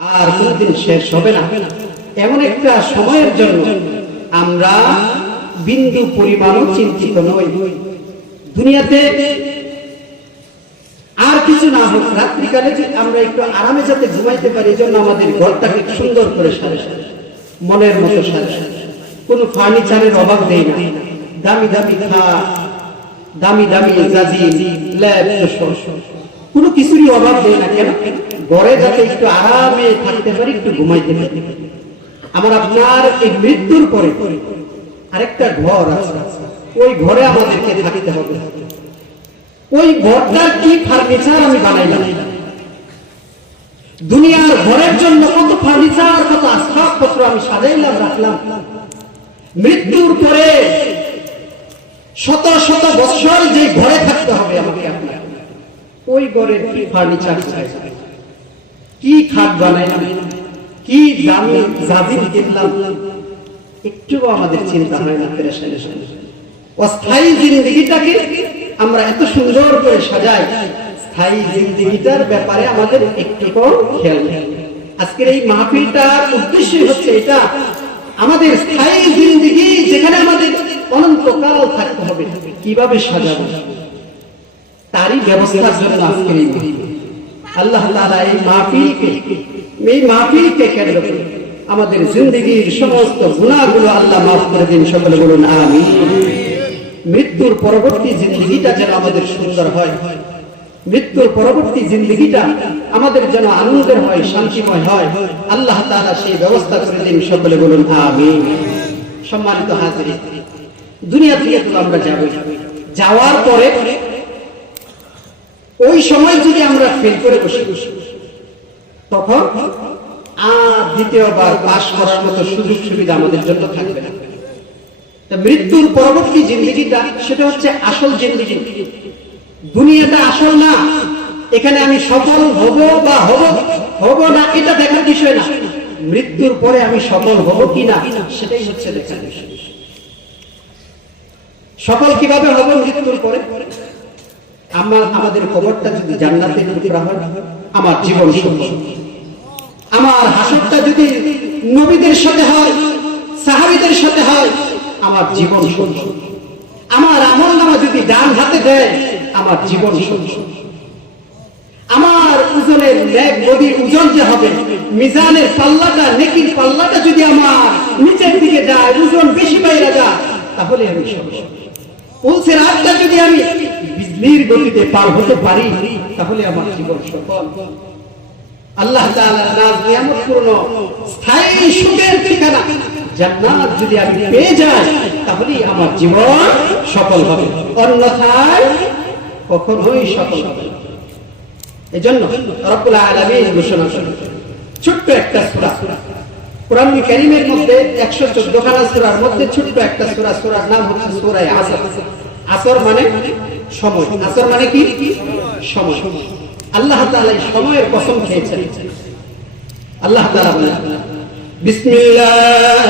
আর কোনদিন শেষ হবে না। এমন একটা সময়ের জন্য আমরা বিন্দু পরিমাণও চিন্তিত নই। দুনিয়াতে আর কিছু না হোক, রাত্রিকালে আমরা একটু আরামে যাতে ঘুমাইতে পারি, এই জন্য আমাদের ঘরটাকে সুন্দর করে সাজা, মনের মতো সাজা, কোনো ফার্নিচারের অভাব নেই না, দামি দামি খাট, দামি দামি গাজি, ল্যাব, কোনো কিছুরই অভাব নেই না। কেন? ঘরে যাতে একটু আরামে থাকতে পারি, একটু ঘুমাইতে পারি। আমার আপনার এই মৃত্যুর পরে আরেকটা ঘর আছে, ওই ঘরে আমাদেরকে থাকতে হবে। ওই ঘরটার কি ফার্নিচার আমি বানাইলাম, দুনিয়ার ঘরের জন্য কত ফার্নিচার, কত আসবাবপত্র আমি সাজাইলাম, রাখলাম। মৃত্যুর পরে শত শত বছর যে ঘরে থাকতে হবে আমাকে আপনার, ওই ঘরের কি ফার্নিচার, কি খাট বানাইলাম, কি দামি জাজির কিনলাম, একটুও আমাদের চিন্তা হয় না। অস্থায়ী জিন্দেগিটাকে আমরা এত সুন্দর করে সাজাই, স্থায়ী জিন্দেগিটার ব্যাপারে আমাদের একটু খেয়াল নেই। আজকের এই মাহফিলটার উদ্দেশ্য হচ্ছে এটা, আমাদের স্থায়ী জিন্দেগি যেখানে আমাদের অনন্তকাল থাকতে হবে, কিভাবে সাজাবো তারই ব্যবস্থার জন্য আজকের এই আল্লাহ তাআলা এই মাহফিলকে কেন্দ্র করে আমাদের জিন্দেগির সমস্ত গুনাহগুলো আল্লাহ মাফ করে দিন। সকলে বলুন আমিন। মৃত্যুর পরবর্তী জিন্দেগিটা যেন আমাদের সুন্দর হয়, মৃত্যুর পরবর্তী জিন্দেগিটা আমাদের যেন আনন্দের হয়, শান্তিময় হয়, আল্লাহ তাআলা সেই ব্যবস্থা করে দিন। সকলে বলুন আমিন। সম্মানিত হাজিরিন, দুনিয়া থেকে তো আমরা যাব, যাওয়ার পরে ওই সময় যদি আমরা ফেল করে বসে, তখন আর দ্বিতীয়বার পাস করার মতো সুযোগ সুবিধা আমাদের জন্য থাকবে না। মৃত্যুর পরবর্তী জিন্দেগিটা সেটা হচ্ছে আসল জিন্দেগি। দুনিয়াটা আসল না, এখানে আমি সফল হব বা হব না এটা দেখার বিষয় না, মৃত্যুর পরে আমি সফল হব কিনা সেটাই হচ্ছে দেখার বিষয়। সফল কিভাবে হব মৃত্যুর পরে? আমাদের কবরটা যদি জান্নাতের টুকরা হয়, আমার জীবন সফল। আমার হাসরটা যদি নবীদের সাথে হয়, সাহাবীদের সাথে হয়, আমার জীবন সফল। আমার আমলনামা যদি ডান হাতে দেয়, আমার জীবন সফল। আমার ওজনের নেক বদির ওজন যে হবে, মিজানের পাল্লাটা, নেকির পাল্লাটা যদি আমার নিচের দিকে যায়, ওজন বেশি বাইরে যায়, তাহলে আমি সফল। পৌঁছে রাতটা যদি আমি বিজলির গতিতে পার হতে পারি, তাহলে আমার জীবন সফল। আল্লাহ তাআলার নাজ নিয়ামতপূর্ণ স্থায়ী সুখের ঠিকানা জান্নাত যদি আমি পেয়ে যাই, তাহলে আমার জীবন সফল হবে, অন্যথায় কখনোই সফল হবে না। এজন্য রব্বুল আলামিন ঘোষণা করেছেন, ছোট্ট একটা সূরা, কোরআন কারীমের মধ্যে 114 খানা সূরার মধ্যে ছোট্ট একটা সূরা, সূরার নাম হচ্ছে সূরা আসর। আসর মানে সময়, আসর মানে কি? সময়। আল্লাহ তাআলা এই সময়ের কসম খেয়েছেন। আল্লাহ তাআলা বলেন, বিসমিল্লাহির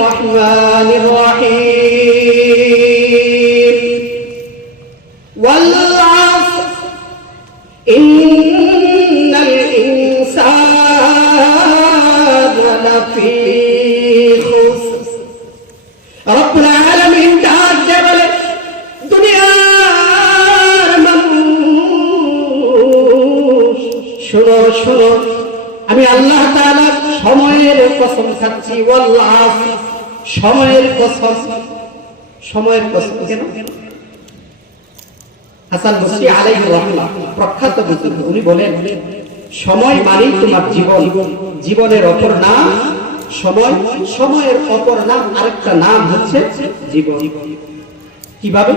রহমানির রহিম, ওয়াল আসর ইন্নাল ইনসানা লাফি খুসর। রব্বুল আলামিন ডাক দিয়ে বলে, দুনিয়ার মানুষ শোনো শোনো, আমি আল্লাহ তাআলা সময়ের কসম খাচ্ছি। ওয়াল আসর, সময়ের কসম। সময়ের কসম কেন? হাসান বসরি আলাইহির রাহমাহ প্রখ্যাত বুজুর্গ, উনি বলেন, সময় মানেই তোমার জীবন, জীবনের অপর নাম সময়, সময়ের অপর নাম আরেকটা নাম হচ্ছে জীবন। কিভাবে?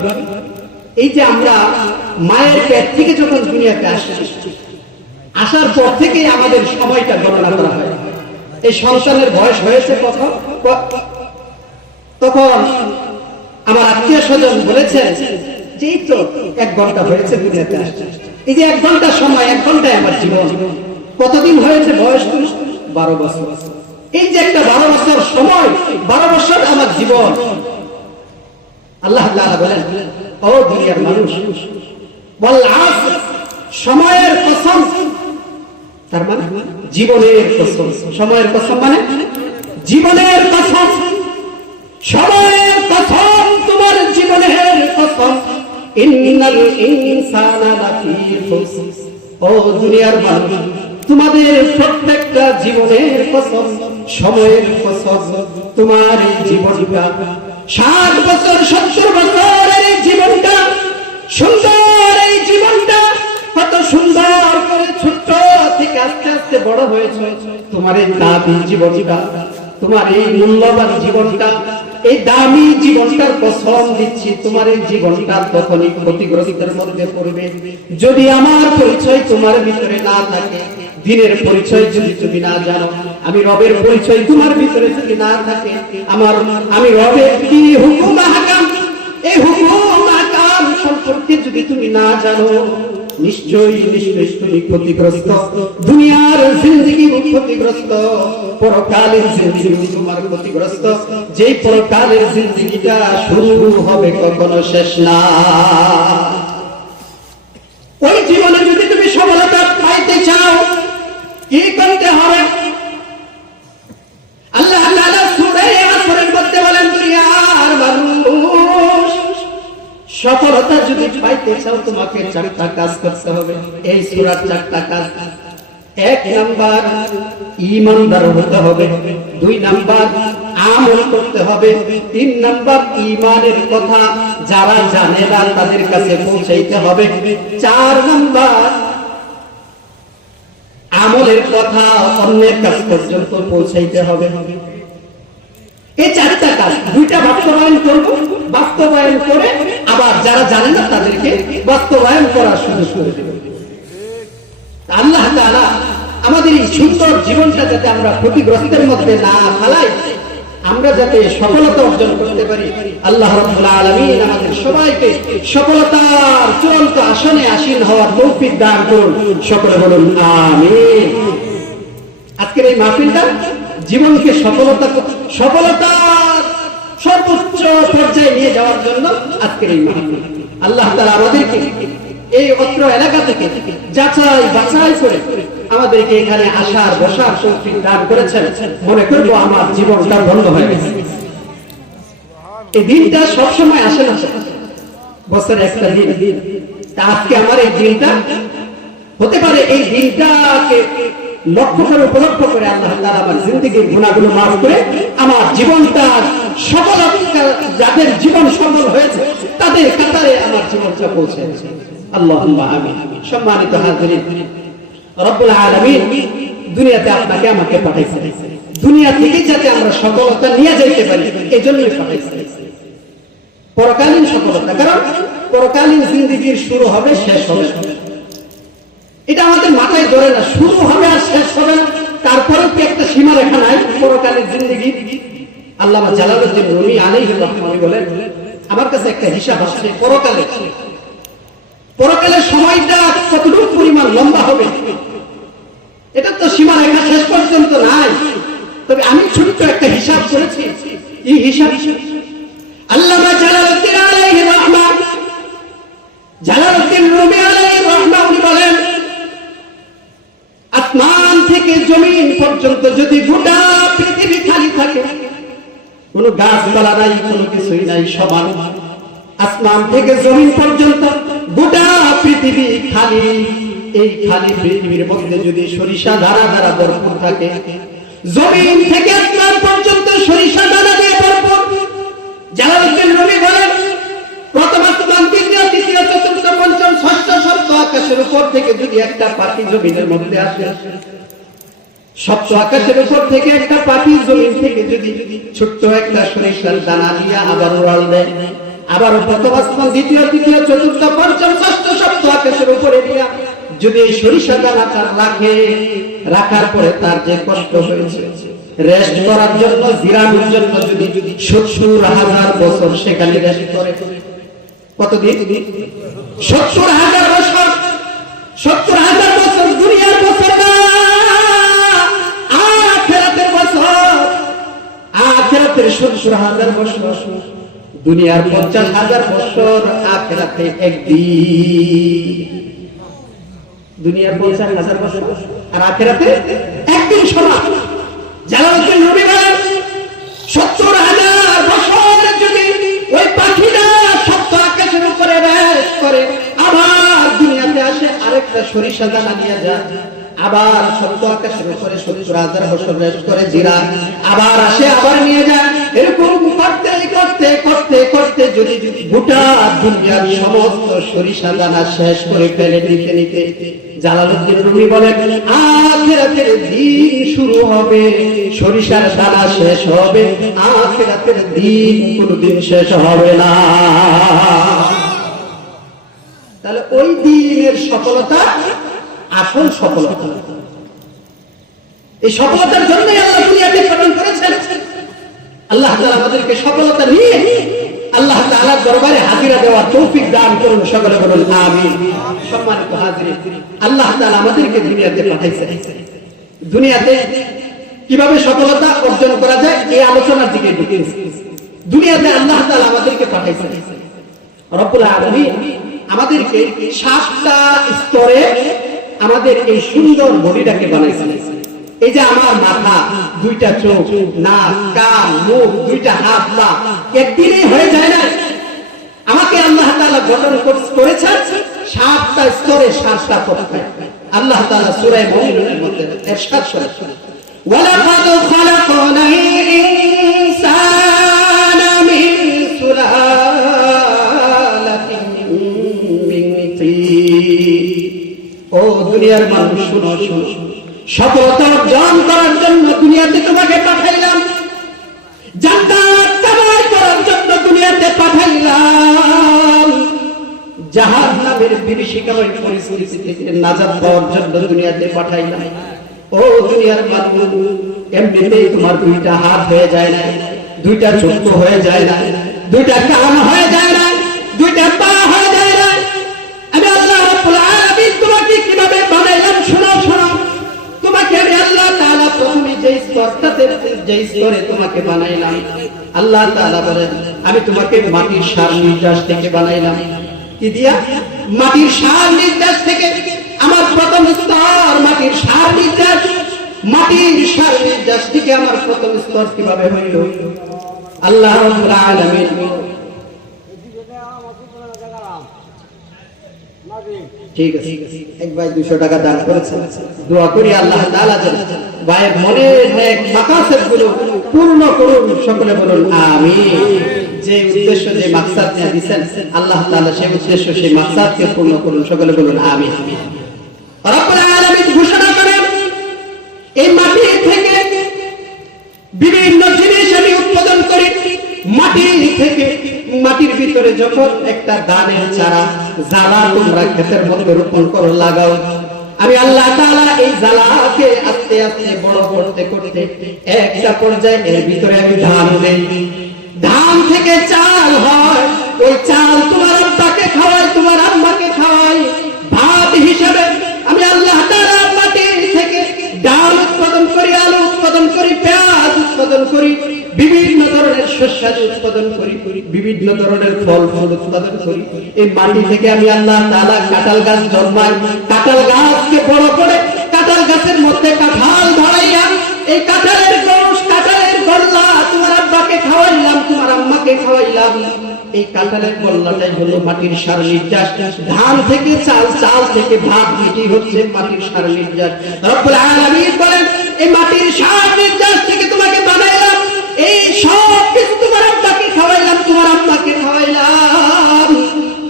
এই যে আমরা মায়ের পেট থেকে যখন দুনিয়াতে আসি, আসার পর থেকেই আমাদের সময়টা গণনা করা হয়। এই সন্তানের বয়স হয়েছে তখন আমার আত্মীয় স্বজন বলেছেন যে এই তো 1 ঘন্টা হয়েছে দুনিয়াতে আসছে, এই যে 1 ঘন্টা সময়, 1 ঘন্টায় আমার জীবন। কতদিন হয়েছে বয়স? 12 বছর। এই যে একটা 12 বছর সময়, 12 বছর আমার জীবন। আল্লাহ তাআলা বলেন, ও দুনিয়ার মানুষ, ওয়াল আসর, সময়ের কসম, তার মানে জীবনের কসম, সময়ের কসম মানে জীবনের কসম, সময়ের কসম, তোমার জীবনের কসম। ইন্নাল ইনসানা লাফি খুসর, ও দুনিয়ার মানুষ, তোমাদের প্রত্যেকটা জীবনের কসম, সময়ের কসম। তোমার এই জীবনটা 60 বছর 70 বছর এই জীবনটা, সুন্দর এই জীবনটা, কত সুন্দর করে ছোট্ট থেকে আস্তে আস্তে বড় হয়েছে। তোমার এই দামি জীবনটা, তোমার এই মূল্যবান জীবনটা, এই দামি জীবনটার কসম দিচ্ছি, তোমার এই জীবনটা তখনই ক্ষতিগ্রস্তের মধ্যে পড়বে যদি আমার পরিচয় তোমার ভিতরে না থাকে, দিনের পরিচয় যদি তুমি না জানো, আমি রবের পরিচয় তোমার ভিতরে যদি না থাকে, আমি রবের কি হুকুম আহকাম, এই হুকুম আহকাম সম্পর্কে যদি তুমি না জানো, নিশ্চয়ই নিশ্চয়ই তুমি ক্ষতিগ্রস্ত, দুনিয়ার জিন্দেগি ক্ষতিগ্রস্ত, পরকালের জিন্দেগি তোমার ক্ষতিগ্রস্ত, যেই পরকালের জিন্দেগিটা শুরু হবে কখনো শেষ না। ওই জীবনে যদি তুমি সফলতা পাইতে চাও, কি করতে হবে? আল্লাহ তাআলা সূরা আসরের মধ্যে বলেন, দুনিয়ার মানুষ, সফলতা যদি পাইতে চাও তোমাকে 4টা কাজ করতে হবে। এই সূরার 4টা কাজ। 1 নাম্বার, ঈমানদার হতে হবে। 2 নাম্বার, আমল করতে হবে। 3 নাম্বার, ঈমানের কথা যারা জানে না তাদের কাছে পৌঁছাইতে হবে। 4 নাম্বার, আমলের কথা অন্যের কাছ পর্যন্ত পৌঁছাইতে হবে। এই 4টা কাজ, 2টা বাস্তবায়ন করব, বাস্তবায়ন করে আবার যারা জানে না তাদেরকে বাস্তবায়ন করার সুযোগ করে দেব। আল্লাহ তাআলা আমাদের এই সুন্দর জীবনটা যাতে আমরা ক্ষতিগ্রস্তের মধ্যে না ফেলাই, আমরা যাতে সফলতা অর্জন করতে পারি, আল্লাহ রাব্বুল আলামিন আমাদের সবাইকে সফলতার চূড়ান্ত আসনে আসীন হওয়ার তৌফিক দান করুন। সকলে বলুন আমিন। আজকের এই মাহফিলটা জীবনকে সফলতার সর্বোচ্চ পর্যায়ে নিয়ে যাওয়ার জন্য আজকের এই মাহফিল। আল্লাহ তাআলা আমাদেরকে এই অত্র এলাকা থেকে যাচাই বাছাই করে আমাদেরকে এখানে আসার বসার তৌফিক দান করেছেন। মনে করব আমার জীবনটা ধন্য হয়ে গেছে। এই দিনটা সবসময় আসে না, বছরে একটা দিন। আজকে আমার এই দিনটা হতে পারে, এই দিনটাকে লক্ষ্য করে উপলক্ষ করে আল্লাহ তাআলা আমার জিন্দেগির গুনাহগুলো মাফ করে আমার জীবনটা সফলতা, যাদের জীবন সফল হয়েছে তাদের কাতারে আমার জীবনটা পৌঁছেছে। আল্লাহুম্মা আমিন। সম্মানিত হাজিরিন, রব্বুল আলামিন দুনিয়াতে আপনাকে আমাকে পাঠাইছেন, দুনিয়া থেকে যাতে আমরা সফলতা নিয়ে যাইতে পারি, এজন্যই পাঠাইছেন। পরকালীন সফলতা, কারণ পরকালীন জিন্দেগির শুরু হবে, শেষ হবে। এটা আমাদের মাথায় ধরে না, শুরু হবে আর শেষ হবে না, তারপরেও কি একটা সীমা রেখা নাই পরকালের জিন্দেগি? আল্লামা জালালউদ্দিন রুমি আলাইহির রহমাতুল্লাহ বলেন, আমার কাছে একটা হিসাব আছে, পরকালের সময়টা কতটুকু পরিমাণ লম্বা হবে, এটা তো সীমা রেখা শেষ পর্যন্ত নাই। তবে আমি ছোট্ট একটা হিসাব করেছি। এই হিসাব আল্লামা জালালউদ্দিন আলাইহির রহমান, জালালউদ্দিন রুমি আলাইহির রহমান উনি বলেন, আসমান থেকে জমিন পর্যন্ত যদি গোটা পৃথিবী খালি থাকে, কোনো গাছপালা নাই, কোনো কিছুই নাই, সমান, আসমান থেকে জমিন পর্যন্ত গোটা পৃথিবী খালি, এই খালি পৃথিবীর মধ্যে যদি সরিষা ধারা ধারা ভরপুর থাকে, জমিন থেকে আসমান পর্যন্ত সরিষা ধারা দিয়ে ভরপুর, জালালউদ্দিন রুমি বলেন, প্রথম আসমান, দ্বিতীয়, তৃতীয়, চতুর্থ, পঞ্চম, ষষ্ঠ, সপ্ত আকাশের উপর থেকে যদি একটা পাখি জমিনের মধ্যে আসে, সপ্ত আকাশের উপর থেকে একটা পাখি জমিন থেকে যদি ছোট্ট একটা সরিষার দানা দিয়ে আবার উড়াল দেয়, আবার প্রথম আসমান, দ্বিতীয়, তৃতীয়, চতুর্থ, পঞ্চম, ষষ্ঠ, সপ্ত আকাশের উপরে দিয়া যদি এই সরিষা দানাটা রাখার পরে তার যে কষ্ট হয়েছে, রেস্ট করার জন্য, জিরানোর জন্য যদি 70,000 বছর সেখানে রেস্ট করে, কতদিন? 70,000 বছর। 70,000 বছর দুনিয়ার বছর না, আখিরাতের বছর। আখিরাতের 70,000 বছর, দুনিয়ার 50,000 বছর, আখিরাতে একদিন। দুনিয়ার 50,000 বছর আর আখিরাতে একদিন সমান। জালালউদ্দিন রুমি বলেন 70,000 বছর যদি ওই পাখিটা সপ্ত আকাশের উপরে বেশ করে আবার দুনিয়াতে আসে আরেকটা সরিষা দানা নিয়ে যায়, আবার সপ্ত আকাশের উপরে 70,000 বছর বেশ করে জিরা আবার আসে আবার নিয়ে যায়, এরকম করতে করতে করতে করতে যদি গোটা দুনিয়ার সমস্ত সরিষা দানা শেষ করে ফেলে নিতে নিতে জালালউদ্দিন রুমি বলেন আখিরাতের দিন শুরু হবে, সরিষার দানা শেষ হবে, আখিরাতের দিন কোনদিন শেষ হবে না। তাহলে ওই দিনের সফলতা আসল সফলতা। এই সফলতার জন্যই আল্লাহ দুনিয়াতে প্রেরণ করেছেন। আল্লাহ তাআলা আমাদেরকে সফলতা নিয়ে আল্লাহ তাআলার দরবারে হাজিরা দেওয়ার তৌফিক দান করুন, সকলে বলুন আমিন। সম্মানিত হাজিরিন, আল্লাহ তাআলা আমাদেরকে দুনিয়াতে পাঠাইছেন। দুনিয়াতে কিভাবে সফলতা অর্জন করা যায় এই আলোচনার দিকে ঢুকেছি। দুনিয়াতে আল্লাহ তাআলা আমাদেরকে পাঠাইছেন, রব্বুল আলামিন আমাদেরকে 7টা স্তরে আমাদের এই সুন্দর বডিটাকে বানাইছেন। এই যে আমার মাথা, 2টা চোখ, নাক, কান, মুখ, 2টা হাত পা একদিনেই হয়ে যায় না। আমাকে আল্লাহ তাআলা গঠন করেছেন 7টা স্তরে 7টা পর্যায়ে। আল্লাহ তাআলা সূরা মুমিনুনের মধ্যে ইরশাদ করেছেন, ওয়ালাকাদ খালাকনাল ইনসানা মিন সুলালাতিন মিন তিন। ও দুনিয়ার মানুষ শুনো শুনো, সফলতা অর্জন করার জন্য দুনিয়াতে তোমাকে পাঠাইলাম, জান্নাত কামাই করার জন্য দুনিয়াতে পাঠাইলাম, জাহান্নামের বিভীষিকাময় পরিস্থিতি থেকে নাজাত পাওয়ার জন্য দুনিয়াতে পাঠাইলাম। ও দুনিয়ার মানুষ, এমনিতেই তোমার 2টা হাত হয়ে যায় না, 2টা চোখ হয়ে যায় না, 2টা কান হয়ে যায় না, 2টা পা হয়ে যায় না। আমি আল্লাহ রাব্বুল আলামিন তোমাকে কিভাবে বানাইলাম শোনো শোনো। তোমাকে আমি আল্লাহ তাআলা প্রথমে যে স্তরে তোমাকে বানাইলাম, আল্লাহ তাআলা বলেন আমি তোমাকে মাটির সার নির্যাস থেকে বানাইলাম। কি দিয়া? মাটির সার নির্যাস থেকে। আমার প্রথম স্তর মাটির সার নির্যাস। মাটির সার নির্যাস থেকে আমার প্রথম স্তর কিভাবে হইল? আল্লাহ রাব্বুল আলামিন ঠিক আছে, এক ভাই 200 টাকা দান করেছেন। দোয়া করি আল্লাহ তাআলা যেন ভাইয়ের মনের নেক মাকাসেদ গুলো পূর্ণ করুন, সকলে বলুন আমিন। যে উদ্দেশ্য যে মাকসাদ নিয়ে দিয়েছেন আল্লাহ তাআলা সেই উদ্দেশ্য সেই মাকসাদকে পূর্ণ করুন, সকলে বলুন আমিন। রব্বুল আলামিন ঘোষণা করেন এই মাটি থেকে বিভিন্ন জিনিস আমি উৎপাদন করি। মাটি থেকে মাটির ভিতরে যখন একটা ধানের চারা জালা তোমরা ক্ষেতের মধ্যে রোপণ করো, লাগাও, আমি আল্লাহ তাআলা এই জালাকে আস্তে আস্তে বড় করতে করতে একটা পর্যায়ে এর ভিতরে আমি ধান দেই। ধান থেকে চাল হয়, ওই চাল তোমার আব্বাকে খাওয়াই, তোমার আম্মাকে খাওয়াই। ভাত হিসাবে আমি আল্লাহ তাআলা মাটি থেকে ডাল উৎপাদন করি, আলু উৎপাদন করি, পেঁয়াজ উৎপাদন করি, বিভিন্ন ধরনের শস্য উৎপাদন করি, বিভিন্ন ধরনের ফল ফুল উৎপাদন করি। এই মাটি থেকে আমি আল্লাহ তাআলা কাঁঠাল গাছ জন্মাই, কাঁঠাল গাছকে বড় করে কাঁঠাল গাছের মধ্যে কাঁঠাল ধরাইয়া এই কাঁঠালের গোশ, কাঁঠালের গোল্লা তোমার আব্বাকে খাওয়াইলাম, তোমার আম্মাকে খাওয়াইলাম। এই কাঁঠালের গোল্লাটাই হলো মাটির সার নির্যাস। ধান থেকে চাল, চাল থেকে ভাত, এটি হচ্ছে মাটির সার নির্যাস। রব্বুল আলামিন বলেন এই মাটির সার নির্যাস থেকে তোমাকে বানাইলাম, এই সব কিছু তোমার আব্বাকে খাওয়াইলাম, তোমার আম্মাকে খাওয়াইলাম।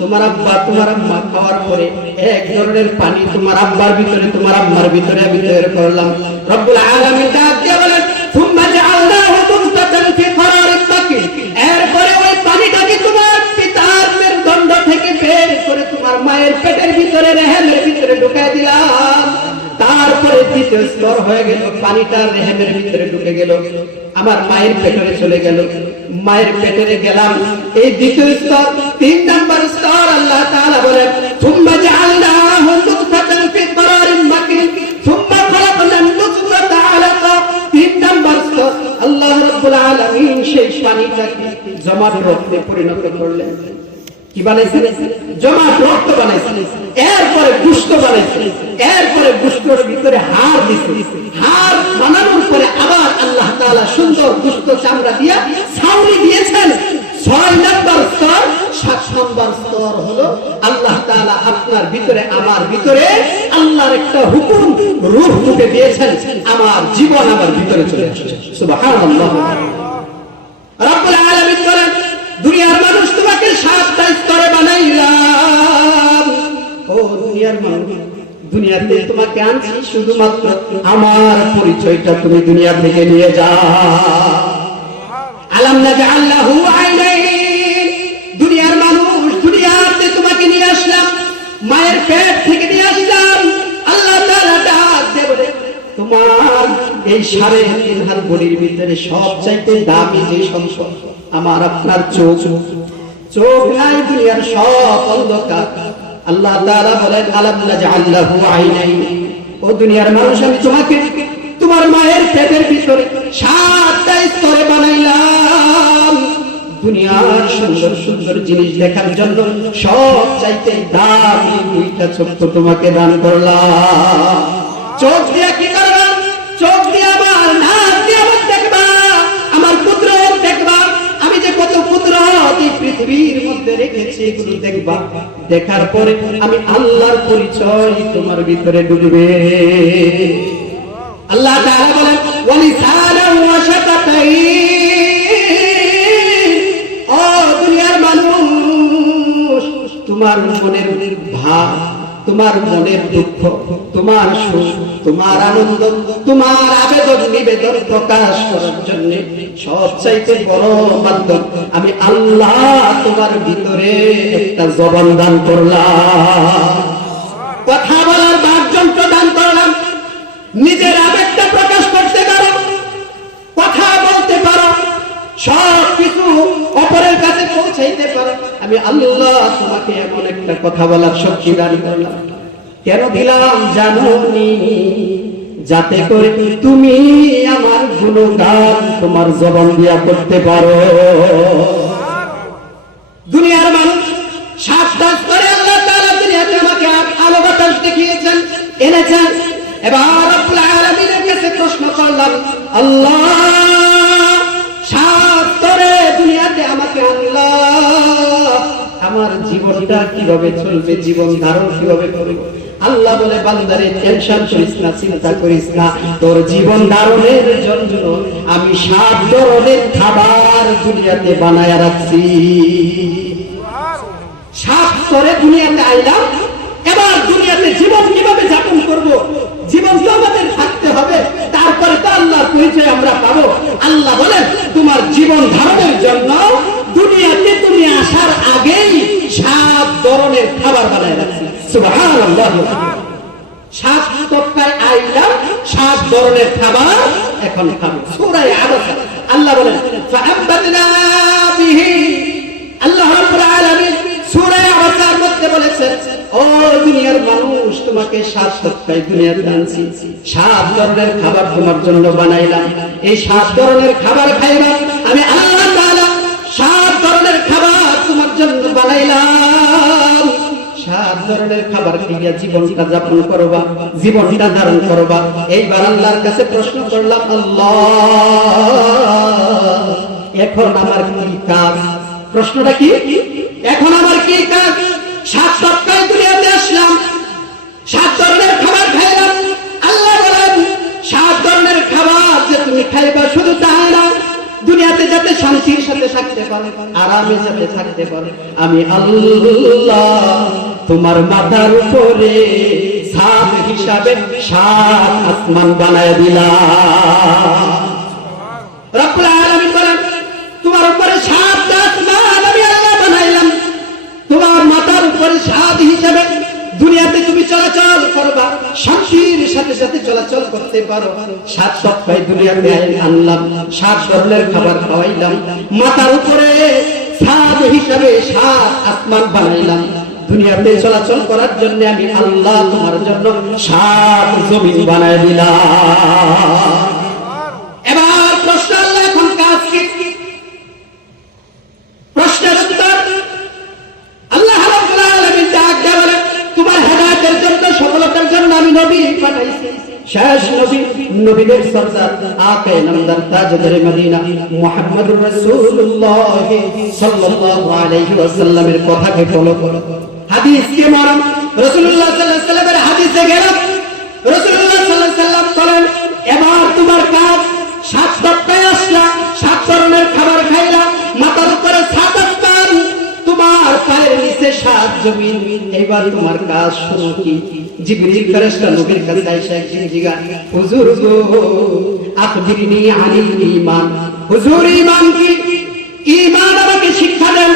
তোমার আব্বা তোমার আম্মা খাওয়ার পরে এক ধরনের পানি তোমার আব্বার ভিতরে তোমার আম্মার ভিতরে আমি তৈরি করলাম। রব্বুল আলামিন ডাক দিয়ে বলেন সুম্মা জাআলনাহু মুফতাতান ফি করারিন মাকিন। এরপরে ওই পানিটাকে তোমার পিতার মেরুদণ্ড থেকে বের করে তোমার মায়ের পেটের ভিতরে রেহেমের ভিতরে ঢুকায় দিলাম। তারপরে দ্বিতীয় স্তর হয়ে গেল, পানিটা রেহেমের ভিতরে ঢুকে গেল, আমার মায়ের পেটে চলে গেল, মায়ের পেটে গেলাম। এই দ্বিতীয় স্তর, 3 নাম্বার স্তর আল্লাহ তাআলা বলেন সুম্মা জাআলনাহু নুতফাতান ফি করারিন মাকিন সুম্মা খালাকনান নুতফাতা আলাকা। 3 নাম্বার স্তর আল্লাহ রাব্বুল আলামিন সেই পানিটাকে জমাট রক্তে পরিণত করলেন। কি বানাইছেন? জমাট রক্ত বানাইছেন, এরপরে গোশত বানাইছেন, এরপরে গোশতের ভিতরে হাড় দিছেন, হাড় বানানোর পরে আবার আল্লাহ তাআলা সুন্দর গোশত চামড়া দিয়া ছাউনি দিয়েছেন। 6 নম্বর স্তর, 7 নম্বর স্তর হলো আল্লাহ তাআলা আপনার ভিতরে আমার ভিতরে আল্লাহর একটা হুকুম রূহ ঢুকে দিয়েছেন, আমার জীবন আমার ভিতরে চলে আসছে। সুবহানাল্লাহ। রব্বুল আলামিন বলেন, দুনিয়ার মানুষ তোমাকে 7টা স্তরে বানাইলাম। ও দুনিয়ার মানুষ, দুনিয়াতে তোমাকে আনছি শুধুমাত্র আমার পরিচয়টা তুমি দুনিয়া থেকে নিয়ে যাও। আলাম নাজআল লাহু আইনাইন, দুনিয়ার মানুষ, দুনিয়াতে তোমাকে নিয়ে আসলাম, মায়ের পেট থেকে নিয়ে আসলাম। আল্লাহ তাআলা ডাক দেবে, তোমার এই 3.5 হাত বডির ভিতরে সবচাইতে দামি যে সম্পদ আমার আপনার চোখ। চোখ নাই, দুনিয়ার সব অন্ধকার। আল্লাহ তাআলা বলেন, আলাম নাজআল লাহু আইনাইন, ও দুনিয়ার মানুষ, আমি তোমাকে তোমার মায়ের পেটের ভিতরে 7টা স্তরে বানাইলাম। দুনিয়ার সুন্দর সুন্দর জিনিস দেখার জন্য সব চাইতে দামি 2টা চোখ তোমাকে দান করলাম। চোখ দিয়ে কি করবা? চোখ দিয়ে আমার নাক দিয়ে আমার দেখবা, আমার কুদরত দেখবা, আমি যে কত কুদরত এই পৃথিবীর মধ্যে রেখেছি এগুলো দেখবা। দেখার পরে আমি আল্লাহর পরিচয় তোমার ভিতরে ঢুকবে। আল্লাহ তাআলা বলেন, ওয়ালিসানাও ওয়া শাতাতাইন, ও দুনিয়ার মানুষ, তোমার মনের ভাব, তোমার মনের দুঃখ, তোমার সুখ, তোমার আনন্দ, তোমার আবেদন নিবেদন প্রকাশ করার জন্য সবচাইতে বড় মাধ্যম আমি আল্লাহ তোমার ভিতরে একটা জবান দান করলাম, কথা বলার বাকযন্ত্র দান করলাম, নিজের আবেগটা প্রকাশ করতে পারো, কথা বলতে পারো, সব কিছু অপরের কাছে পৌঁছাইতে পারো। আমি আল্লাহ তোমাকে এমন একটা কথা বলার শক্তি দান করলাম। কেন দিলাম জানোনি? যাতে করে তুমি আমার গুণগান তোমার জবান দিয়া করতে পারো। দুনিয়ার মানুষ 7টা স্তরে আল্লাহ তাআলা দুনিয়াতে আমাকে আলো বাতাস দেখিয়েছেন, এনেছেন। এবার রব্বুল আলামিনের কাছে প্রশ্ন করলাম, আল্লাহ 7 স্তরে দুনিয়াতে আমাকে আল্লাহ আমার জীবনটা কিভাবে চলবে, জীবন ধারণ কিভাবে করব? আল্লাহ বলে, বান্দারে টেনশন করিস না, চিন্তা করিস না, তোর জীবন ধারণের জন্য আমি 7 ধরনের খাবার দুনিয়াতে বানায়া রাখছি। 7 স্তরে দুনিয়াতে আইলাম, এবার দুনিয়াতে জীবন কিভাবে যাপন করব? জীবন তো আমাদের থাকতে হবে, তারপরে তো আল্লাহর পরিচয় আমরা পাবো। আল্লাহ বলেন, তোমার জীবন ধারণের জন্য দুনিয়াতে তুমি আসার আগেই 7 ধরনের খাবার বানায় রাখছি। সুবহানাল্লাহ। 7 তক্কায় আইলাম, 7 ধরনের খাবার এখন খাবো। সূরা আবাসা আল্লাহ বলেন, ফাআবাদনা বিহি, আল্লাহ রাব্বুল আলামিন সূরা আবাসার মধ্যে বলেছেন, ও দুনিয়ার মানুষ, তোমাকে 7 তক্কায় দুনিয়াতে আনছি, 7 ধরনের খাবার তোমার জন্য বানাইলাম। এই 7 ধরনের খাবার খাইবা, আমি আল্লাহ তাআলা 7 ধরনের খাবার তোমার জন্য বানাইলাম। 7 ধরনের খাবার খাইয়া জীবনটা যাপন করবা, জীবনটা ধারণ করবা। এইবার আল্লাহর কাছে প্রশ্ন করলাম, আল্লাহ এখন আমার কি কাজ? প্রশ্নটা কি? এখন আমার কি কাজ? 7 তক্কায় দুনিয়াতে আসলাম, 7 ধরনের খাবার খাইলাম। আল্লাহ বলেন, 7 ধরনের খাবার যে তুমি খাইবা, শুধু তাই না, দুনিয়াতে যাতে শান্তির সাথে থাকতে পারো, আরামের সাথে থাকতে পারো, আমি আল্লাহ তোমার মাথার উপরে ছাদ হিসাবে 7 আসমান বানায় দিলাম। রব্বুল আলামিন বলেন, তোমার উপরে 7 আসমান আমি আল্লাহ বানাইলাম, তোমার মাথার উপরে ছাদ হিসাবে দুনিয়াতে তুমি চলাচল করবা, শান্তির সাথে সাথে চলাচল করতে পারো। 7 তক্কায় দুনিয়াতে আনলাম, 7 ধরনের খাবার খাওয়াইলাম, মাথার উপরে ছাদ হিসাবে 7 আসমান বানাইলাম। দুনিয়াতে চলাচল করার জন্য আমি আল্লাহ তোমার জন্য 7 জমিন বানায় দিলাম। এবার প্রশ্ন, আল্লাহ এখন কাজ কি? প্রশ্নের উত্তর, নবীদের সরদার আকে নামদার তাজদার মদিনা মুহাম্মদুর রাসূলুল্লাহ সাল্লাল্লাহু আলাইহি ওয়াসাল্লামের কথাকে ফলো করো। হাদিসকে মানো। রাসূলুল্লাহ সাল্লাল্লাহু আলাইহি ওয়াসাল্লামের হাদিসে গেল, রাসূলুল্লাহ সাল্লাল্লাহু আলাইহি ওয়াসাল্লাম বলেন, এবার তোমার কাজ 7 সপ্তাহে আসলা, 7 ধরনের খাবার খাইলা, মাথার উপরে 7 আসমান, তোমার পায়ের নিচে 7 জমিন। এবার তোমার কাজ শুরু কি? জিবরিল ফেরেশতা নবীর কাছে এসে জিজ্ঞাসা, হুজুর গো, আখবিরনি আনিল ঈমান। হুজুর ঈমান কি? ঈমান আমাকে শিক্ষা দেন।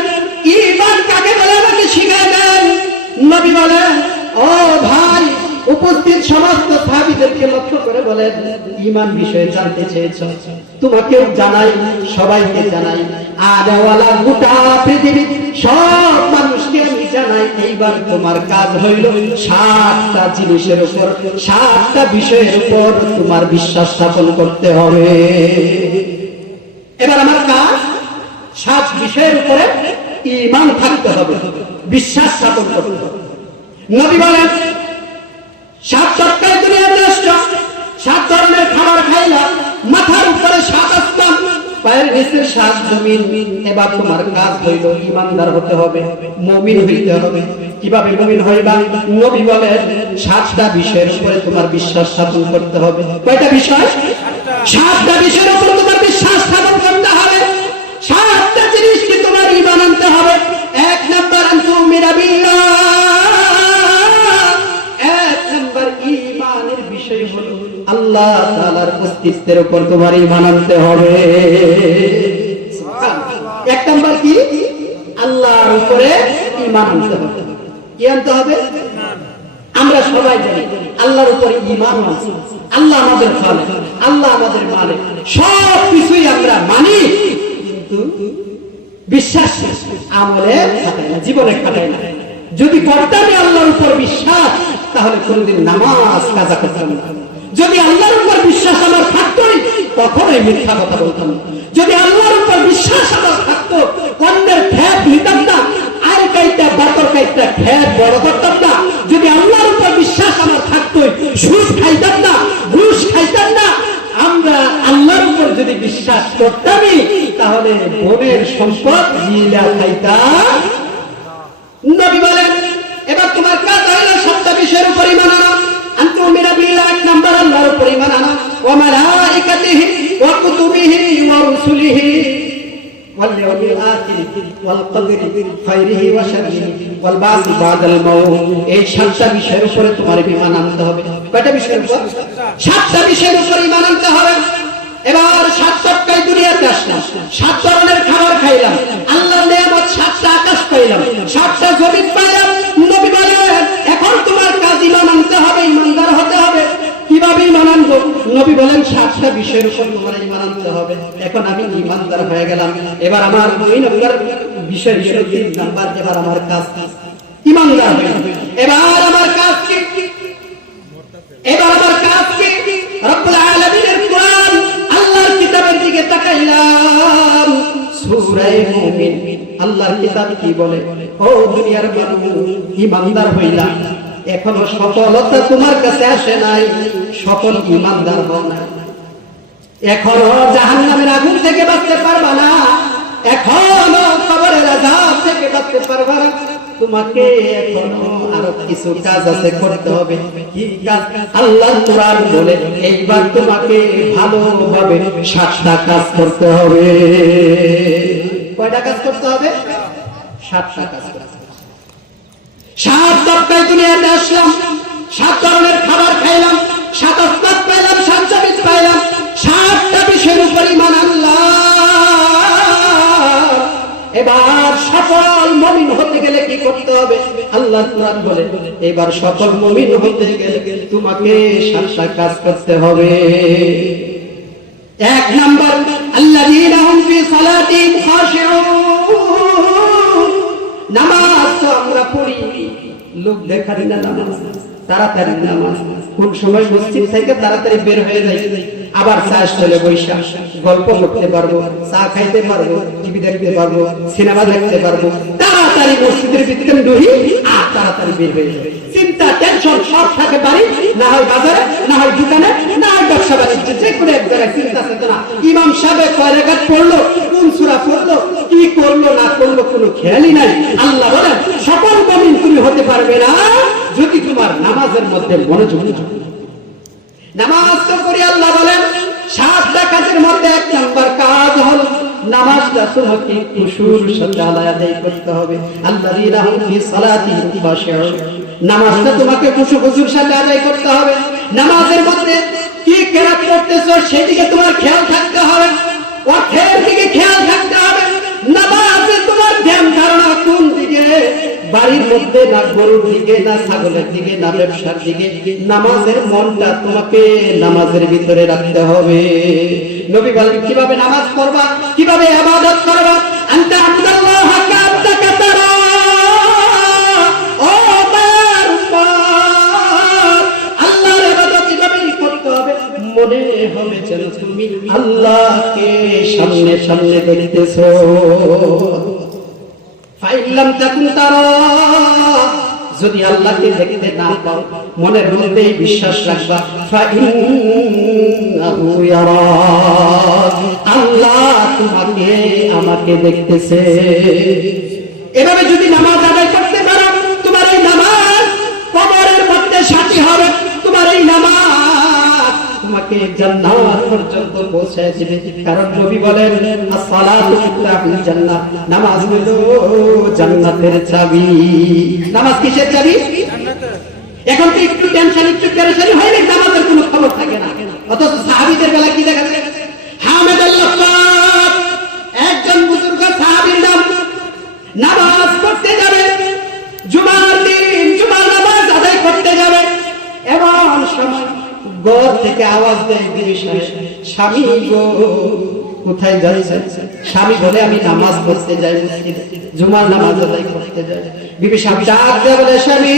ঈমান কাকে বলে আমাকে শিখায় দেন। নবী বলেন, ও ভাই, উপস্থিত সমস্ত সাহাবীদেরকে লক্ষ্য করে বলেন, ঈমান বিষয়ে জানতে চেয়েছো, তোমাকেও জানাই, সবাইকে জানাই, আদাওয়ালা গোটা পৃথিবী সব মানুষকে আমি জানাই। এইবার তোমার কাজ হইল 7টা জিনিসের উপর, 7টা বিষয়ের উপর তোমার বিশ্বাস স্থাপন করতে হবে। এবার আমার কাজ 7 বিষয়ের উপরে ঈমান থাকতে হবে, বিশ্বাস স্থাপন করতে হবে। নবী বলেন, 7 সপ্তাহে দুনিয়াতে আসছো, 7 ধরনের খাবার খাইলা, মাথার উপরে 7 আসমান, পায়ের নিচে 7 জমিন। এবার তোমার কাজ হইল ঈমানদার হতে হবে, মুমিন হইতে হবে। কিভাবে মুমিন হইবা? নবী বলেন, 7টা বিষয়ের উপরে তোমার বিশ্বাস স্থাপন করতে হবে। কয়টা বিষয়? 7টা বিষয়ের উপর তোমার বিশ্বাস স্থাপন করতে হবে। 7টা জিনিসকে তোমার ঈমান আনতে হবে। 1 নাম্বার, আনতুমিনা বিল্লাহ। আল্লাহ তাআলার অস্তিত্বের উপর তোমার ঈমান আনতে হবে। 1 নাম্বার কি? আল্লাহর উপরে ঈমান আনতে হবে। কি আনতে হবে? আমরা সবাই জানি আল্লাহর উপরে ঈমান আছে। আল্লাহ আমাদের খালেক, আল্লাহ আমাদের মালিক, সব কিছুই আমরা মানি, কিন্তু বিশ্বাস আমলে খাটাই না, জীবনে খাটাই না। যদি করতাম আল্লাহর উপর বিশ্বাস, তাহলে কোনদিন নামাজ কাজা করতাম না। যদি আল্লাহর উপর বিশ্বাস আমার থাকতোই, কখনোই মিথ্যা কথা বলতাম না। যদি আল্লাহর উপর বিশ্বাস আমার থাকতো, অন্যের খ্যাত নিতাম না, আর কাইটা বাতর কাইটা খ্যাত বড় করতাম না। যদি আল্লাহর উপর বিশ্বাস আমার থাকতোই, সুদ খাইতাম না, ঘুষ খাইতাম না। আমরা আল্লাহর উপর যদি বিশ্বাস করতামই, তাহলে বোনের সম্পদ গিলা খাইতাম। নবী বলেন, এবার তোমার কাজ হলো 7টা বিষয়ের উপর ঈমান আনা। আনতুমিনা বিল্লাহ, 1 নাম্বার আল্লাহর উপর ঈমান আনা, ওয়া মালাইকাতিহি ওয়া কুতুবিহি ওয়া রুসুলিহি ওয়াল ইয়াউমিল আখির ওয়াল কদরি খায়রিহি ওয়া শাররিহি ওয়াল বা'সি বা'দাল মাউত। এই 7টা বিষয়ের উপরে তোমার ঈমান আনতে হবে। কয়টা বিষয়ের উপর? 7টা বিষয়ের উপর ঈমান আনতে হবে। এবার 7 সপ্তাহে দুনিয়াতে আসলাম, 7 ধরনের খাবার খাইলাম, আল্লাহর নিয়ামত 7টা আকাশ পাইলাম, 7টা জমিন পাইলাম। নবী বলেন, এখন তোমার কাজ ঈমান আনতে হবে, ঈমানদার হতে হবে। কিভাবে ঈমান আনবো? নবী বলেন, 7টা বিষয়ের উপর তোমার ঈমান আনতে হবে। এখন আমি ঈমানদার হয়ে গেলাম। এবার আমার 2 নম্বর বিষয়, 3 নাম্বার, এবার আমার কাজ ঈমানদার হয়ে গেল। এবার আমার কাজ কি? এবার আমার কাজ কি? রব্বুল আলামিনের কোরআন, আল্লাহর কিতাবের দিকে তাকাইলাম। সূরা মুমিন, আল্লাহর কিতাব কি বলে? ও দুনিয়ার মানুষ, ঈমানদার হইলা, এখনো সফলতা তোমার কাছে আসে নাই, সফল ঈমানদার হও না। এখনো জাহান্নামের আগুন থেকে বাঁচতে পারবা না, এখনো কবরের আযাব থেকে বাঁচতে পারবা না। তোমাকে এখনো আরো কিছু কাজ আছে, করতে হবে। কি কাজ? আল্লাহ কোরআন বলে, এইবার তোমাকে ভালোভাবে 7টা কাজ করতে হবে। কয়টা কাজ করতে হবে? 7টা কাজ করতে হবে। 7 সপ্তাহে দুনিয়াতে আসলাম, 7 ধরনের খাবার খাইলাম, 7 আসমান পাইলাম, 7 জমিন পাইলাম, 7টা বিষয়ের উপর ঈমান আনলাম। এবার সফল মুমিন হতে গেলে কি করতে হবে? আল্লাহ কোরআন বলে, এবার সফল মুমিন হতে গেলে তোমাকে 7টা কাজ করতে হবে। 1 নাম্বার, আল্লাযীনা হুম ফি সালাতিহিম খাশিউন। নামাজ তো আমরা পড়ি, লোক দেখার না নামাজ, তাড়াতাড়ি নামাজ, কোন সময় মসজিদ থেকে তাড়াতাড়ি বের হয়ে যাই, আবার চাষ চলে বৈশা গল্প করতে পারবো, চা খাইতে পারবো, টিভি দেখতে পারবো, সিনেমা দেখতে পারবো, তাড়াতাড়ি মসজিদের ভিতরে ঢুকি আর তাড়াতাড়ি বের হয়ে যাই। চিন্তা টেনশন টেনশন সব থাকে বাড়ি, না হয় বাজারে, না হয় দোকানে, না হয় ব্যবসা বাণিজ্য, যে কোনো এক জায়গায় চিন্তা চেতনা। ইমাম সাহেব কয় রাকাত পড়লো, কোন সূরা পড়লো, কি করলো না করলো কোনো খেয়ালই নাই। আল্লাহ বলেন সকল মুমিন তুমি হতে পারবে না যদি তোমার নামাজের মধ্যে মনোযোগ থাকে। নামাজ তো করি, আল্লাহ বলেন 7টা কাজের মধ্যে 1 নাম্বার কাজ হলো নামাজটা তোমাকে খুশুর সাথে আদায় করতে হবে। আল্লাযীনা হুম ফি সালাতিহিম খাশিউন, নামাজটা তোমাকে খুশুর সাথে আদায় করতে হবে। নামাজের মধ্যে কি কিরাত করতেছো সেদিকে তোমার খেয়াল থাকতে হবে, অর্থের দিকে খেয়াল থাকতে হবে। নামাজে তোমার ধ্যান ধারণা কোন দিকে, বাড়ির মধ্যে না গরুর দিকে, না ছাগলের দিকে, না ব্যবসার দিকে। নামাজের মনটা তোমাকে নামাজের ভিতরে রাখতে হবে। নবী বলেন কিভাবে নামাজ পড়বা, কিভাবে ইবাদত করবা। আনতা আবুদাল্লাহ কান্নাকা তারা, ও আল্লাহর ইবাদত কিভাবে করতে হবে, মনে হবে যেন তুমি আল্লাহকে সামনে সামনে দেখতেছো। ফাইল্লাম তাকুন তারা, যদি আল্লাহকে দেখতে না পাও মনের মধ্যে বিশ্বাস রাখবা ফাইন্নাহু ইয়ারাক, আল্লাহ তোমাকে আমাকে দেখতেছে। এভাবে যদি নামাজ আদায় করতে পারো তোমার এই নামাজ কবরের মধ্যে সাথী হবে। তোমার এই নামাজ তোমাকে জান্নাত পর্যন্ত পৌঁছায় দিবে। কারণ নবী বলেন as-সালাতু মিফতাহুল জান্নাহ, নামাজ হলো জান্নাতের চাবি। নামাজ কিসের চাবি? জান্নাতের। এখন তো একটু টেনশন, একটু পেরেশানি হইলে নামাজের কোনো খবর থাকে না। অথচ সাহাবীদের বেলা কি দেখা যায়, হামিদ আল্লাহ একজন বুজুর্গ সাহাবীর নাম, নামাজ পড়তে যাবে, জুমার দিন জুমার নামাজ আদায় করতে যাবে। এমন সময় ঘর থেকে আওয়াজ দেয় বিবি সাহেব, স্বামী গো কোথায় যাচ্ছেন? স্বামী বলে আমি নামাজ পড়তে যাই, জুমার নামাজ আদায় করতে যাই। বিবি সাহেব ডাক দিয়ে বলে স্বামী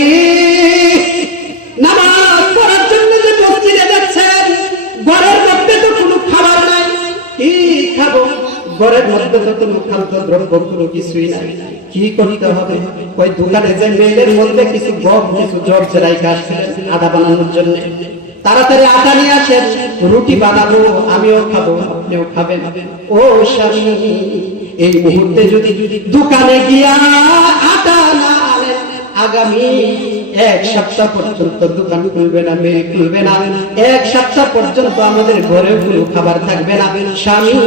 নামাজ পড়ার জন্য যে মসজিদে যাচ্ছেন, ঘরের মধ্যে তো কোনো খাবার নাই, কি খাবো? ঘরের মধ্যে তো কোনো খাদ্য দ্রব্য কোনো কিছুই নাই, কি করতে হবে? ওই দোকানে যে মেয়েদের মধ্যে কিছু গম, কিছু জব সেরাই কাজ আদা বানানোর জন্য, তাড়াতাড়ি আটা নিয়ে আসেন, রুটি বানাবো, আমিও খাবো, আপনিও খাবেন। ও স্বামী, এই মুহূর্তে যদি দোকানে গিয়া আটা না আনেন, আগামী 1 সপ্তাহ পর্যন্ত দোকান খুলবে না, মেয়ে খুলবে না। 1 সপ্তাহ পর্যন্ত আমাদের ঘরে কোনো খাবার থাকবে না। স্বামী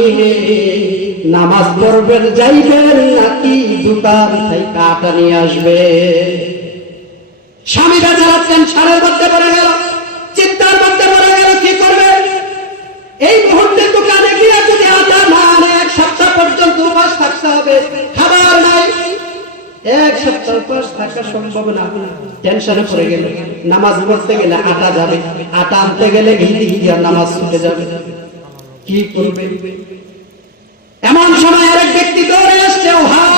নামাজ পড়বেন যাইবেন নাকি দোকান থেকে আটা নিয়ে আসবে? স্বামী বেচারা টেনশনের মধ্যে পড়ে গেল, চিন্তার মধ্যে পড়ে গেল, কি করবে? এই মুহূর্তে দোকানে গিয়ে যদি আটা না আনে 1 সপ্তাহ পর্যন্ত উপাস থাকতে হবে, খাবার নাই, 1 সপ্তাহ উপাস থাকা সম্ভব না। টেনশনে পড়ে গেল। নামাজ পড়তে গেলে আটা যাবে, আটা আনতে গেলে হিন্দি নামাজ ছুটে যাবে, কি করবে? এমন সময় আরেক ব্যক্তি দৌড়ে আসছে, ও ভাই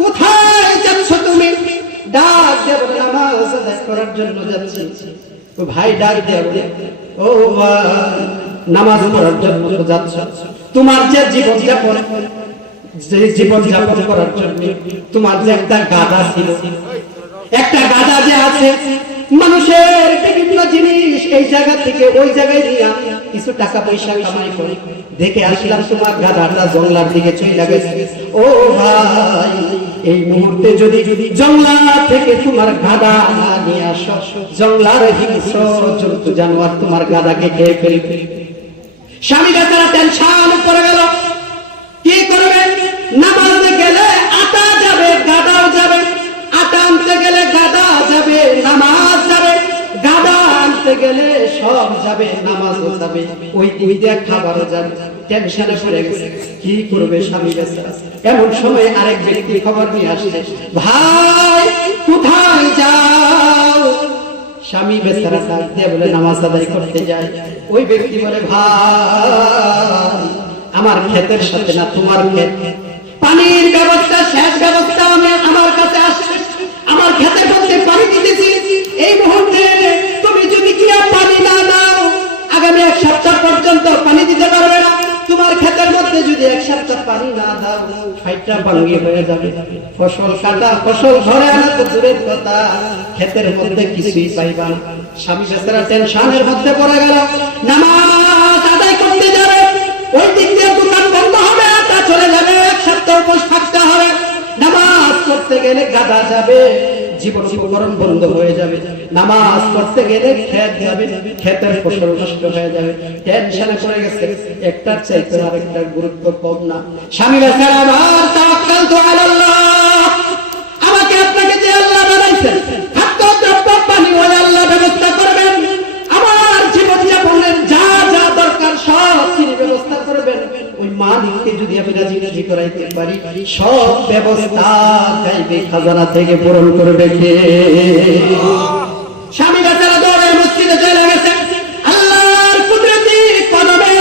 কোথায় যাচ্ছ তুমি? ডাক দিয়ে বলে নামাজ আদায় করার জন্য যাচ্ছি। তো ভাই ডাক দিয়ে বলে ও ভাই নামাজ পড়ার জন্য তো যাচ্ছ, তোমার যে জীবন যাপন করার জন্য তোমার যে একটা গাধা ছিল, একটা গাধা যে আছে, মানুষের বিভিন্ন জিনিস এই জায়গা থেকে ওই জায়গায় নিয়ে কিছু টাকা পয়সা কামাই করে, দেখে আসলাম তোমার গাধাটা জঙ্গলার দিকে চলে গেছে। ও ভাই এই মুহূর্তে যদি জঙ্গলা থেকে তোমার গাধা না নিয়ে আসো, জঙ্গলার হিংস্র জন্তু জানোয়ার তোমার গাধাকে খেয়ে ফেলবে। স্বামী বেচারা টেনশন করে গেল, কি করবে? নামাজে গেলে আটা যাবে, গাধাও যাবে, আটা আনতে গেলে গাধা যাবে, নামাজ যাবে, গাধা আনতে গেলে সব যাবে, নামাজও যাবে, ওই দুইটা খাবারও যাবে। টেনশনে পড়ে গেছে, কি করবে স্বামী বেচারা। এমন সময় আরেক ব্যক্তি খবর নিয়ে আসছে, ভাই কোথায় যাও? স্বামী বেচারা ডাক দিয়ে বলে নামাজ আদায় করতে যায়। ওই ব্যক্তি বলে ভাই আমার ক্ষেতের সাথে না তোমার ক্ষেত, পানির ব্যবস্থা শেষ ব্যবস্থা আমার কাছে আসছে, আমার ক্ষেতের মধ্যে পানি দিতেছি, এই মুহূর্তে তুমি যদি কি পানি না দাও আগামী 1 সপ্তাহ পর্যন্ত পানি দিতে পারবে না। তোমার ক্ষেতের মধ্যে যদি এক সপ্তাহ পানি না দাও, ফাইটটা ভাঙ্গি হয়ে যাবে। ফসল কাটা, ফসল ঘরে আনা তো দূরের কথা, ক্ষেতের মধ্যে কিছুই পাইবা না। স্বামী বেচারা টেনশনের মধ্যে পড়ে গেল, নামাজ আদায় করতে যাবে, ওই দিক দিয়ে দোকান বন্ধ হবে, আটা চলে যাবে, এক সপ্তাহ উপোস থাকতে হবে। নামাজ করতে গেলে গাদা যাবে, জীবন উপকরণ বন্ধ হয়ে যাবে। নামাজ করতে গেলে খেত যাবে, ক্ষেতের ফসল নষ্ট হয়ে যাবে। টেনশনে পড়ে গেছে, একটার চাইতে আরেকটার গুরুত্ব কম না। স্বামী বেচারা আবার তাওয়াক্কালতু আলাল্লাহ, আমাকে আপনাকে যে আল্লাহ বানাইছেন, খাদ্য দ্রব্য পানি ওই আল্লাহ ব্যবস্থা করবেন, আমার জীবন যাপনের যা যা দরকার সব তিনি ব্যবস্থা করবেন। ওই মালিককে যদি আমি রাজি করাইতে পারি, সব ব্যবস্থা গাইবে খাজানা থেকে পূরণ করবে কে? স্বামী বেচারা দৌড়ে মসজিদে চলে গেছে, আল্লাহর কুদরতি কদমে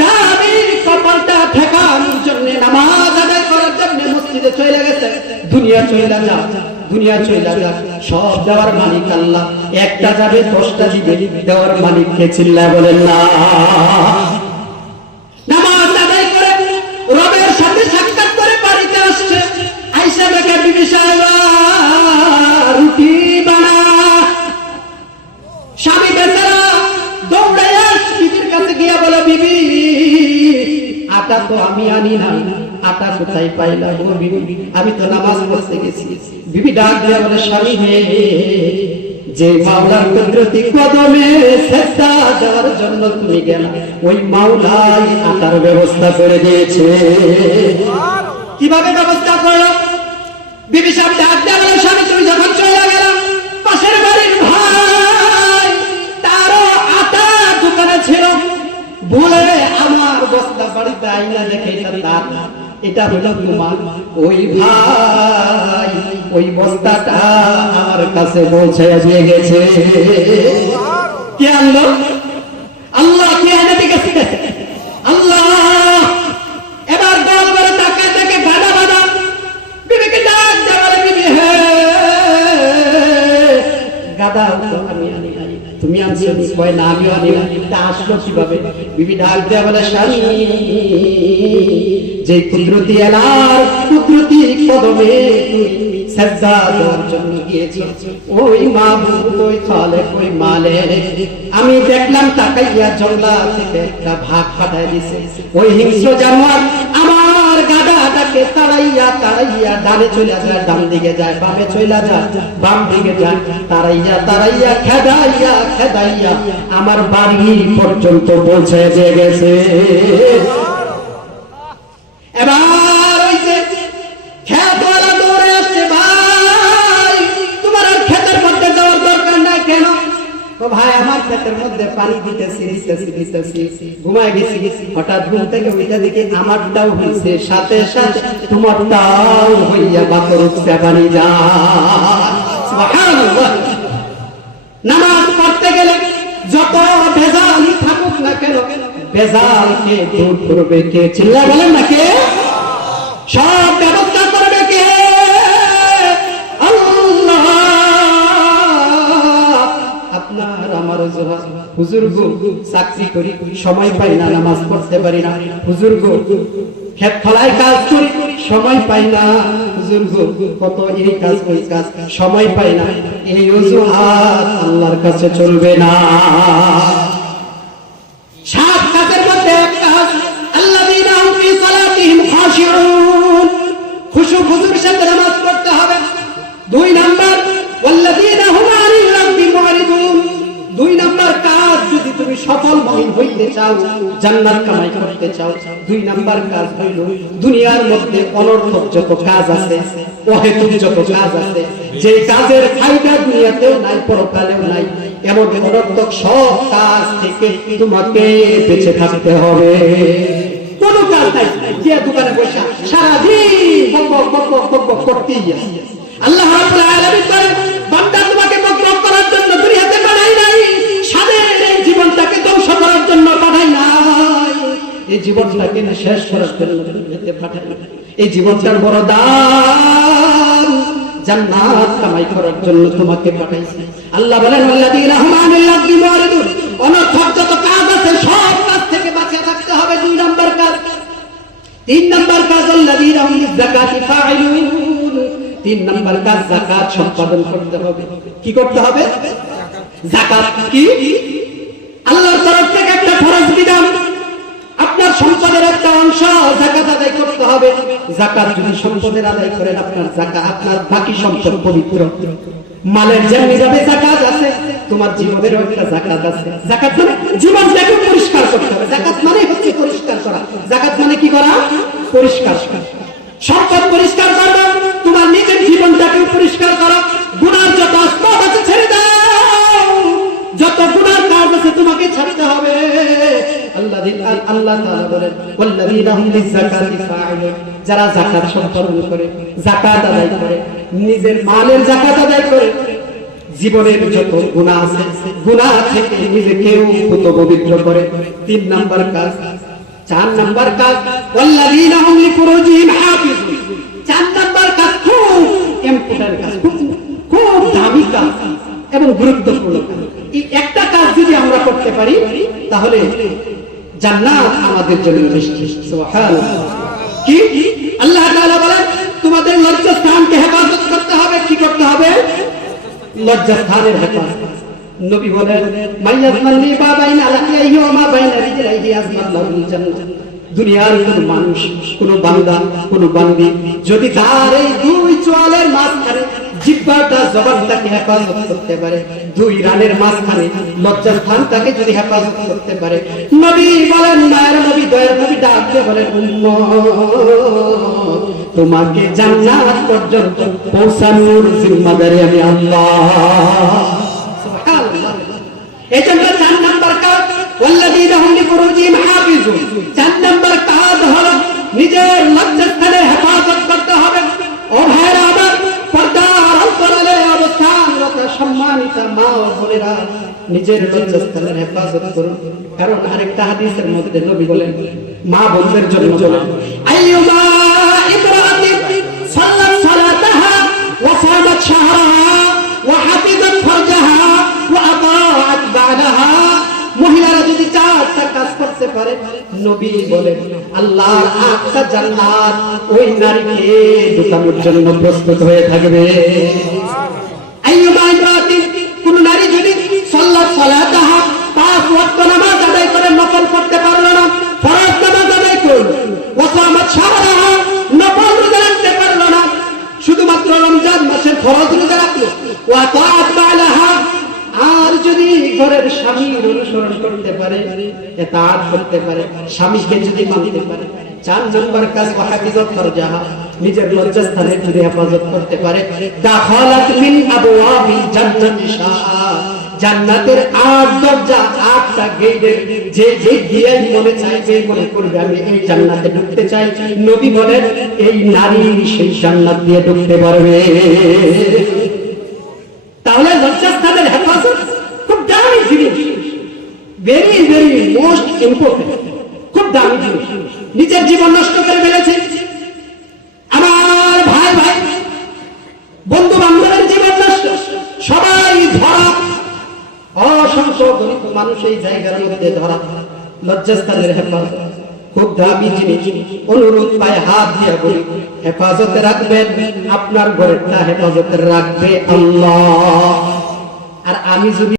দাবির কপালটা ঠেকানোর জন্য, নামাজ আদায় করার জন্য মসজিদে চলে গেছে। দুনিয়া চইলা যা, দুনিয়া চইলা যা, সব দেওয়ার মালিক আল্লাহ। একটা যাবে, 10টা দিবে, দেওয়ার মালিককে চিল্লায় বলেন না। নামাজ আদায় করে রবের সাথে সাক্ষাৎ করে বাড়িতে আসছে, আয়েশা দেখে বিবি সাহেবা রুটি বানা। স্বামী বেচারা দৌড়ে বিবির কাছে গিয়া বলে, বিবি আটা তো আমি আনি না, আটা কোথায় পাইলাম গো বিবি, আমি তো নামাজ পড়তে গেছি। বিবি ডাক দিয়া বলে, স্বামী হে, যে মাওলার কুদরতি কদমে সেজদা দেওয়ার জন্য তুমি গেলা, ওই মাওলাই আটার ব্যবস্থা করে দিয়েছে। কিভাবে ব্যবস্থা করলো? বিবি সাহেব ডাক দিয়া বলে, স্বামী তুমি যখন চলে গেল, পাশের বাড়ির ভাই তারও আটা দোকানে ছিল, ভুলে আমার বস্তা বাড়িতে আইনা দেখে এটা হলো তোমার। ওই ভাই ওই বস্তাটা আমার কাছে পৌঁছে দিয়ে গেছে। কে আনলো? আল্লাহ। কে এনে দিয়ে গেছে? আল্লাহ। এবার দল করে টাকা থেকে বাধা বাধা বিবিকে ডাক দেওয়ালে, বিবি হে, গাদা আমি আনি নাই, তুমি আনছো? কয় না, আমিও আনি না। তা আসলো কিভাবে? বিবি ডাক দেওয়া বলে, স্বামী যে কুদরতি আল্লাহর কুদরতি কদমে সেজদা দেওয়ার জন্য গিয়েছি, ওই মাবুদ, ওই খালেক, ওই মালিক আমি দেখলাম তাকাইয়া জঙ্গলা থেকে একটা ভাগ পাঠায় দিছে। ওই হিংস্র জানোয়ার আমার গাধাটাকে তাড়াইয়া তাড়াইয়া ডানে চলে যায়, ডান দিকে যায়, বামে চলে যায়, বাম দিকে যায়, তাড়াইয়া তাড়াইয়া খেদাইয়া খেদাইয়া আমার বাড়ি পর্যন্ত পৌঁছে দিয়ে গেছে। এবার ওই যে খেতওয়ালা দৌড়ে আসছে, ভাই তোমার আর ক্ষেতের মধ্যে যাওয়ার দরকার নাই। কেন? ভাই আমার ক্ষেতের মধ্যে পানি দিতেছি দিতেছি, ঘুমায় গেছি, হঠাৎ ঘুম থেকে উঠে দেখি আমারটাও হয়েছে, সাথে সাথে তোমারটাও হইয়া বাতর উঠছে, পানি যা। সুবহানাল্লাহ। নামাজ পড়তে গেলে যত ভেজালই থাকুক না কেন, ভেজালকে দূর করবে কে? চিল্লা বলেন না কে? সব ব্যবস্থা করবে কে? আল্লাহ। আপনার আমার হুজুর গো চাকরি করি, সময় পাই না, নামাজ পড়তে পারি না। হুজুর গো ক্ষেত ফলায় কাজ করি, সময় পাই না। হুজুর গো কত এই কাজ ওই কাজ, সময় পাই না। এই অজুহাত আল্লাহর কাছে চলবে না। 7 কাজের মধ্যে এক কাজ, আল্লাযীনা হুম ফি সালাতিহিম খাশিউন, খুশু খুজুর সাথে নামাজ পড়তে হবে। 2 নাম্বার, ওয়াল্লাযীনা হুম আনিল লাগবি মুরিদুন। 2 নাম্বার কাজ, যদি তুমি সফল হইতে চাও, জান্নাত কামাই করতে চাও, 2 নাম্বার কাজ হইল, দুনিয়ার মধ্যে অনর্থক যত কাজ আছে, অহেতুক যত কাজ আছে, যে কাজের ফায়দা দুনিয়াতেও নাই, পরকালেও নাই, এমন অনর্থক সব কাজ থেকে তোমাকে বেঁচে থাকতে হবে। কোন কাজ নাই, যে দোকানে বসে সারাদিন বক করতেই আছে। আল্লাহ রাব্বুল আলামিন বলেন, বান্দা তোমাকে বকবক করার জন্য দুনিয়াতে পাঠাই নাই, সাদের এই জীবনটাকে ধ্বংস করার জন্য পাঠাই নাই, এই জীবনটাকে শেষ করার জন্য দুনিয়াতে পাঠাই নাই। এই জীবনটার বড় দাম, জান্নাত কামাই করার জন্য তোমাকে পাঠাইছি। আল্লাহ বলেন, আল্লাযীনা হুম আনিল লাগবি মুরিদুন, অনর্থক যত কাজ আছে সব কাজ থেকে বাঁচিয়ে থাকতে হবে। 2 নাম্বার কাজ, তিন নাম্বার কাজ আল্লাযীনা হুম লিযাকাতি ফাইলুন, তিন নাম্বার কাজ যাকাত সম্পাদন করতে হবে। কি করতে হবে? যাকাত কি? আল্লাহর তরফ থেকে একটা ফরজ বিধান, আপনার সম্পদের একটা অংশ যাকাত আদায় করতে হবে। যাকাত যদি সম্পদের আদায় করেন, আপনার যাকাত, আপনার বাকি সম্পদ পবিত্র। মালের যেমনি ভাবে যাকাত আছে, তোমার জীবনের একটা যাকাত আছে। যাকাত মানে জীবনটাকে পরিষ্কার করতে হবে। যাকাত মানে হচ্ছে পরিষ্কার করা। যাকাত মানে কি করা? পরিষ্কার করা। সম্পদ পরিষ্কার করবে, তোমার নিজের জীবনটাকে পরিষ্কার করো। গুনার যত আসবাব আছে ছেড়ে দাও, যত গুনার কাজ আছে তোমাকে ছাড়তে হবে। আল্লাহ তাআলা বলেন ওয়াল্লাযীনা হুম লিযাকাতি ফাইলুন, যারা যাকাত সম্পাদন করে, যাকাত আদায় করে, নিজের মালের যাকাত আদায় করে, জীবনের যত গুনাহ আছে গুনাহ থেকে নিজেকে পবিত্র করে। তিন নাম্বার কাজ। চার নাম্বার কাজ ওয়াল্লাযীনা হুম লিফুরুজিহিম হাফিজুন, চার নাম্বার কাজ খুব ইম্পর্টেন্ট কাজ, খুব দামি কাজ এবং গুরুত্বপূর্ণ কাজ। এই একটা কাজ যদি আমরা করতে পারি তাহলে জান্নাত আমাদের জন্য নিশ্চিত। সুবহানাল্লাহ। কি? আল্লাহ তাআলা বলেন তোমাদের লজ্জাস্থানকে হেফাজত করতে হবে। কি করতে হবে? লজ্জাস্থানের হেফাজত। নবী বলেন মাইয়াজমানি মা বাইনা লাহিহি ওয়া মা বাইনা রিজলাইহি আজমাত লাহুল জান্নাহ। দুনিয়ার কোন মানুষ, কোন বান্দা, কোন বান্দি যদি তার এই দুই চোয়ালের মাঝখানে জিহ্বাটা, জবানটাকে হেফাজত করতে পারে, দুই রানের মাঝখানে লজ্জাস্থানটাকে যদি হেফাজত করতে পারে, নবী বলেন, মায়ের নবী, দয়ার নবী ডাক দিয়ে বলেন উম্মত, তোমাকে জান্নাত পর্যন্ত পৌঁছানোর জিম্মাদারি আমি আল্লাহ। সুবহানাল্লাহ। এজন্য চার নাম্বার কাজ ওয়াল্লাযীনা হুম লিফুরুজিহিম হাফিজুন, চার নাম্বার কাজ হলো নিজের লজ্জাস্থানের হেফাজত করতে হবে। ও ভাইরা আমার, পর্দার অন্তরালে অবস্থানরত সম্মানিত মা ও বোনেরা, নিজের লজ্জাস্থানের হেফাজত করুন। কারণ আরেকটা হাদিসের মধ্যে নবী বলেন, মা বোনদের জন্য বলেন, আইয়ুমা ইমরাতিন সাল্লাত সালাতাহা ওয়া সামাত শাহরাহা ওয়া হাফিজাত ফারজাহা ওয়া আতাআত বা'দাহা, মহিলারা যদি চারটা কাজ করতে পারে, নবী বলেন আল্লাহর আটটা জান্নাত ওই নারীকে ঢোকানোর জন্য প্রস্তুত হয়ে থাকবে। আইয়ুমা ইমরাতিন, কোন নারী যদি সাল্লাত সালাতাহা, পাঁচ ওয়াক্ত নামাজ আদায় করে, নফল পড়তে পারলো না, ফরজ নামাজ আদায় করলো, ওয়া সামাত শাহরাহা, নফল রোজা রাখতে পারলো না, শুধুমাত্র রমজান মাসের ফরজ রোজা রাখলো, ওয়া আতাআত বা'দাহা, আর যদি ঘরের স্বামীর অনুসরণ করতে পারে, ইতাআত করতে পারে, স্বামীকে যদি মানতে পারে। চার নাম্বার কাজ ওয়াহাফিজাত ফারজাহা, নিজের লজ্জাস্থানের যদি হেফাজত করতে পারে, দাখালাত মিন আবওয়াবিল জান্নাতি শাআ, জান্নাতের আট দরজা, আটটা গেটের যে গেট দিয়ে মনে চাইবে, মনে করবে আমি এই জান্নাতে ঢুকতে চাই, নবী বলেন এই নারী সেই জান্নাত দিয়ে ঢুকতে পারবে। তাহলে লজ্জাস্থানের হেফাজত খুব দামি জিনিস, ভেরি ভেরি মোস্ট ইম্পর্টেন্ট, খুব দামি জিনিস। নিজের জীবন নষ্ট করে ফেলেছে আমার ভাই ভাই, বন্ধু বান্ধবের জীবন নষ্ট, সবাই ধরা, অসংখ্য গরিব মানুষ এই জায়গার মধ্যে ধরা। লজ্জাস্থানের হেফাজত খুব দামি জিনিস। অনুরোধ পায়ে হাত দিয়ে বলি, হেফাজতে রাখবেন, আপনার ঘরেরটা হেফাজতে রাখবে আল্লাহ। আর আমি যদি